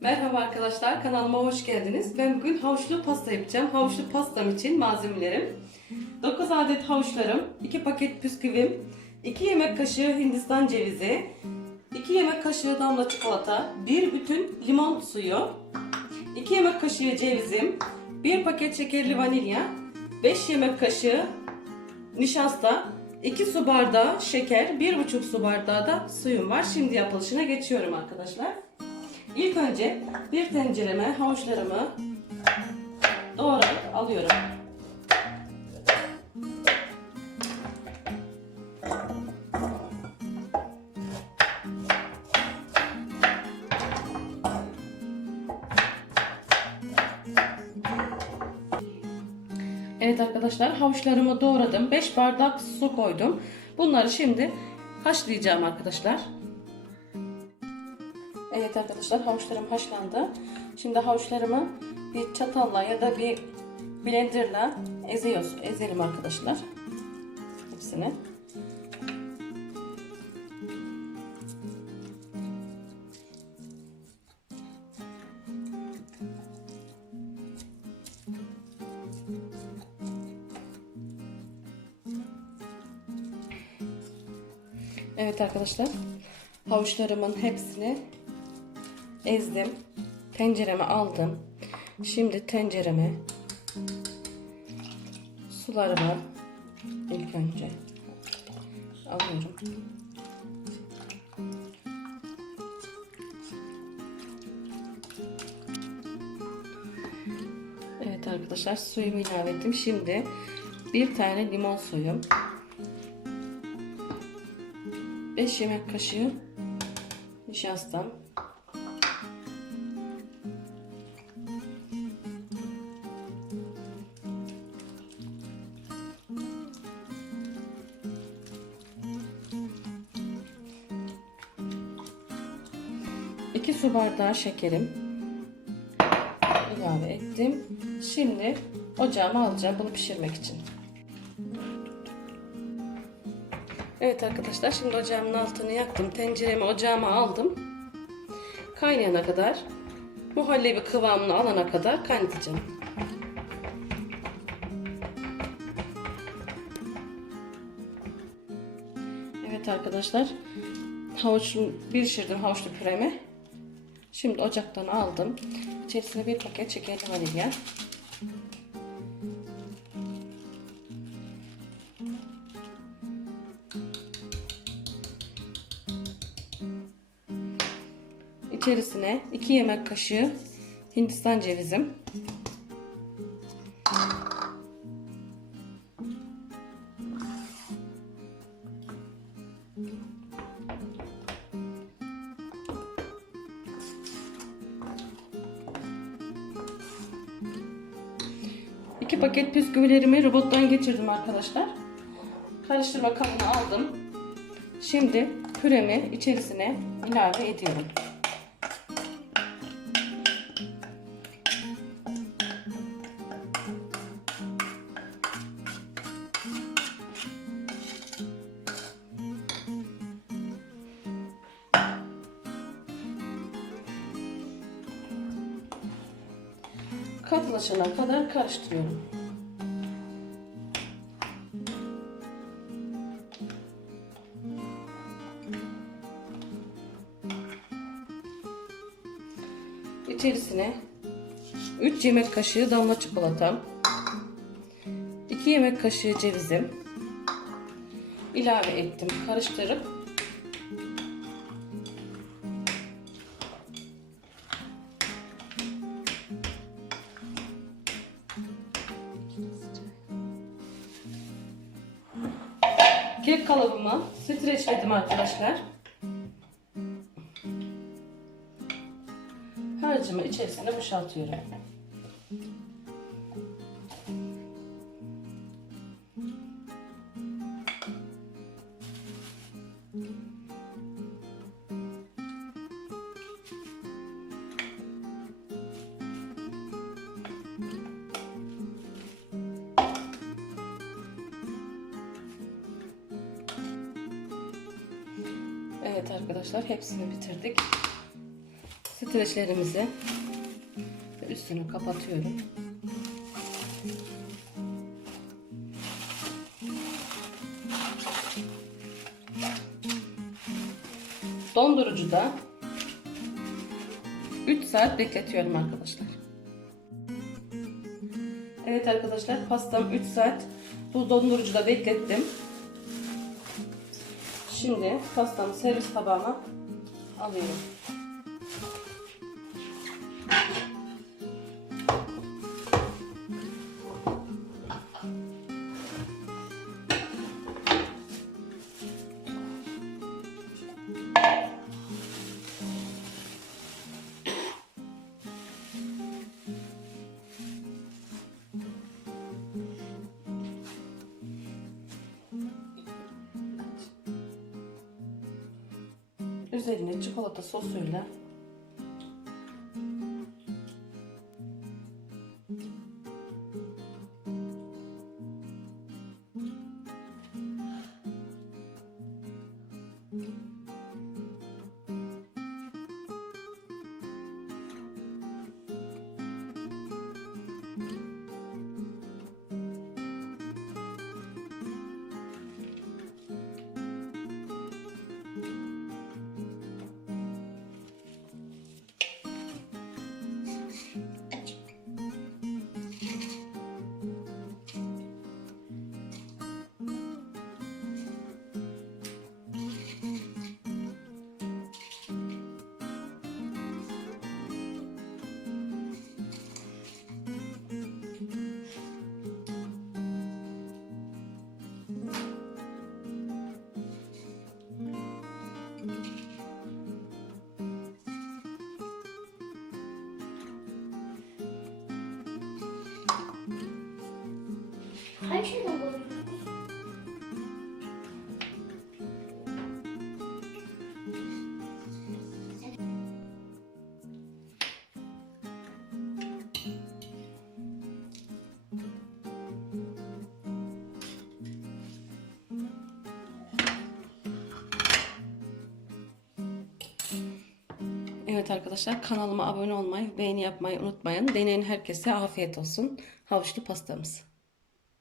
Merhaba arkadaşlar, kanalıma hoş geldiniz. Ben bugün havuçlu pasta yapacağım. Havuçlu pastam için malzemelerim 9 adet havuçlarım, 2 paket bisküvim, 2 yemek kaşığı hindistan cevizi, 2 yemek kaşığı damla çikolata, 1 bütün limon suyu, 2 yemek kaşığı cevizim, 1 paket şekerli vanilya, 5 yemek kaşığı nişasta, 2 su bardağı şeker, 1,5 su bardağı da suyum var. Şimdi yapılışına geçiyorum arkadaşlar. İlk önce bir tencereme havuçlarımı doğrayıp alıyorum. Evet arkadaşlar havuçlarımı doğradım. 5 bardak su koydum. Bunları şimdi haşlayacağım arkadaşlar. Evet arkadaşlar havuçlarım haşlandı. Şimdi havuçlarımı bir çatalla ya da bir blenderla eziyoruz. Ezelim arkadaşlar. Hepsini. Evet arkadaşlar. Havuçlarımın hepsini ezdim. Tencereme aldım. Şimdi tencereme sularımı ilk önce alıyorum. Evet arkadaşlar suyumu ilave ettim. Şimdi bir tane limon suyum. 5 yemek kaşığı nişastam. İki su bardağı şekerim ilave ettim. Şimdi ocağıma alacağım bunu pişirmek için. Evet arkadaşlar şimdi ocağımın altını yaktım. Tenceremi ocağıma aldım. Kaynayana kadar muhallebi kıvamını alana kadar kaynatacağım. Evet arkadaşlar havuçlu bir pişirdim havuçlu püremi. Şimdi ocaktan aldım. İçerisine bir paket şekerli vanilya. İçerisine 2 yemek kaşığı hindistan cevizim. İki paket bisküvilerimi robottan geçirdim arkadaşlar. Karıştırma kabına aldım. Şimdi püremi içerisine ilave ediyorum. Katılaşana kadar karıştırıyorum. İçerisine 3 yemek kaşığı damla çikolatam, 2 yemek kaşığı cevizim ilave ettim. Karıştırıp kek kalıbımı streçledim arkadaşlar. Harcımı içerisine boşaltıyorum. Evet arkadaşlar hepsini bitirdik. streçlerimizi üstünü kapatıyorum. Dondurucuda 3 saat bekletiyorum arkadaşlar. Evet arkadaşlar pastam 3 saat bu dondurucuda beklettim. Şimdi pastamı servis tabağıma alıyorum. Üzerine çikolata sosuyla Bu? Evet arkadaşlar kanalıma abone olmayı, beğeni yapmayı unutmayın. Deneyen herkese afiyet olsun. Havuçlu pastamız.